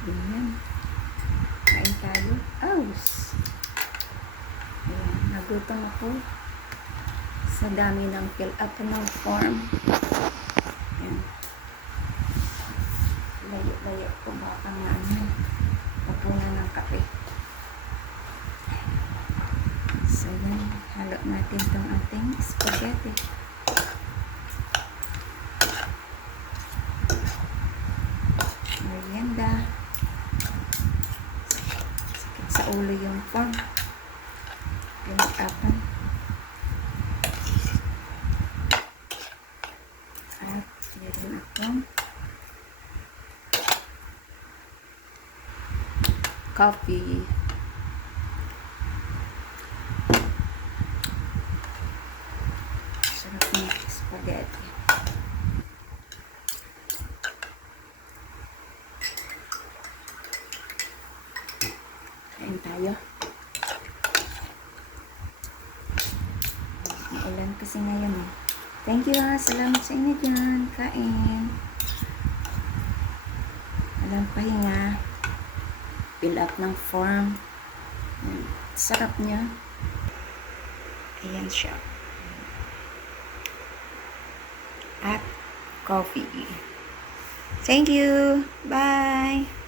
Ganyan. Kain tayo. Oh! Ayan, nagutom ako sa dami ng fill up ng form. Ayan. Layo-layo ko baka nga papunan ng kape. So yan, halo natin itong ating spaghetti. Merienda. Sakit sa ulo yung form. Pinag-apan. At meron akong coffee. Sarap ng spaghetti. Kain tayo. Maulan kasi ngayon. Thank you ha. Salamat sa inyo dyan. Kain. Walang pahinga. Fill up ng form. Sarap niya. Ayan siya. At coffee. Thank you. Bye.